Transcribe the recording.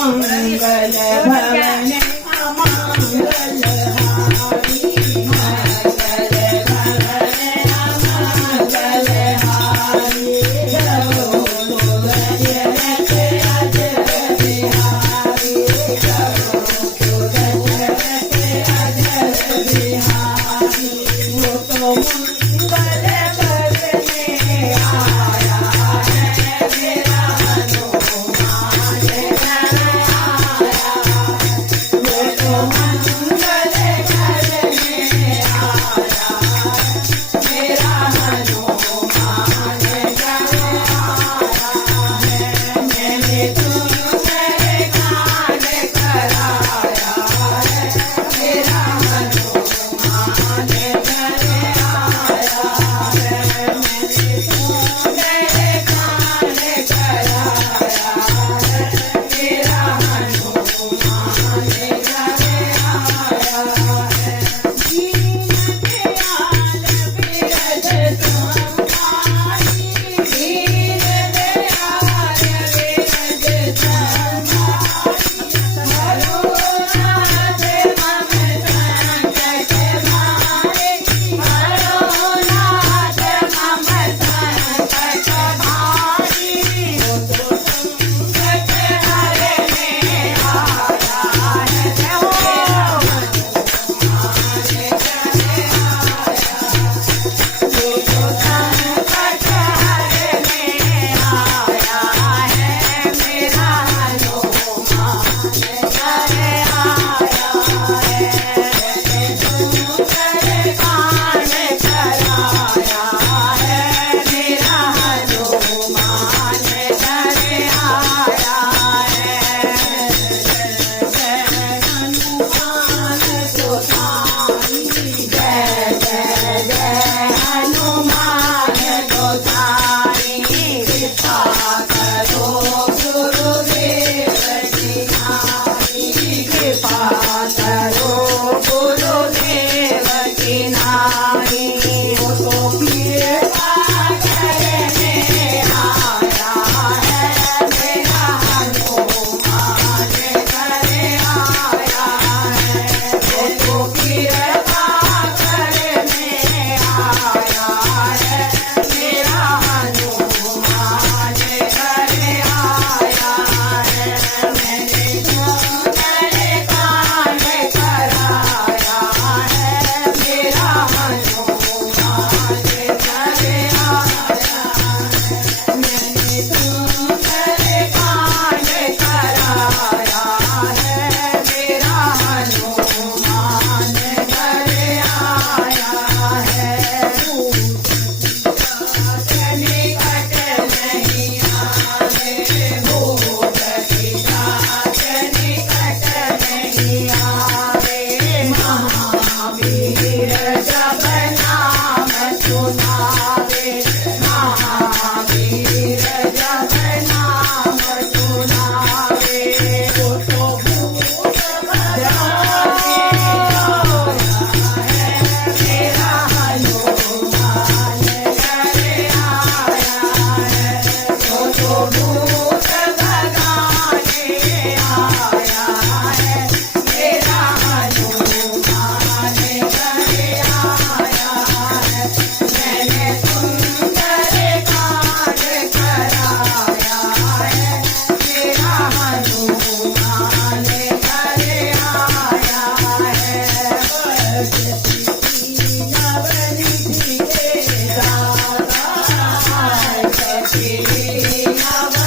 मंगल भवन अमंगल हारी मंगल भवन अमंगल हारी जयो सुगंध अज बिहारी जयो सुगंध अज बिहारी वो तो मंगल करने आया है मेरा हनुमान घर आया वो तो मंगल करने आया मेरा हनुमान घर आया है मैंने तुम्हें कान कराया है मेरा हनुमान घर आया है मैंने तुम्हें कान कराया है मेरा हनुमान घर आया है दीन दयाल बिरज तुम्हारी दीन दयाल बिरज तुम्हारी हरो नाथ मम संकट भारे हरो नाथ मम संकट भारी वो तो संकट हरने आया है मेरा हनुमान घर आया वो तो संकट हरने आया है मेरा हनुमान घर आया है मैंने तुम्हें कान कराया है मेरा हनुमान घर आया है जय हनुमान गोसाई जय जय जय हनुमान गोसाई कृपा करो गुरुदेव की नाई कृपा करो गुरुदेव की नाई वो तो कृपा करने आया है मेरा हनुमान घर आया है वो तो कृपा करने आया है मेरा हनुमान घर आया है मैंने तुम्हें कान कराया है मेरा हनुमान घर आया है मैंने तुम्हें कान कराया है मेरा हनुमान घर आया है निकट नहीं आवे भूत पिशाच निकट नहीं आवे महावीर जब नाम सुनावे महावीर जब नाम सुनावे वो तो भूत भगावे मेरा हनुमान घर आया है वो तो भूत भगाने आया है मेरा हनुमान घर आया है मैंने तुम्हें कान कराया है मेरा हनुमान घर आया है नवनिधि के दाता सखी नव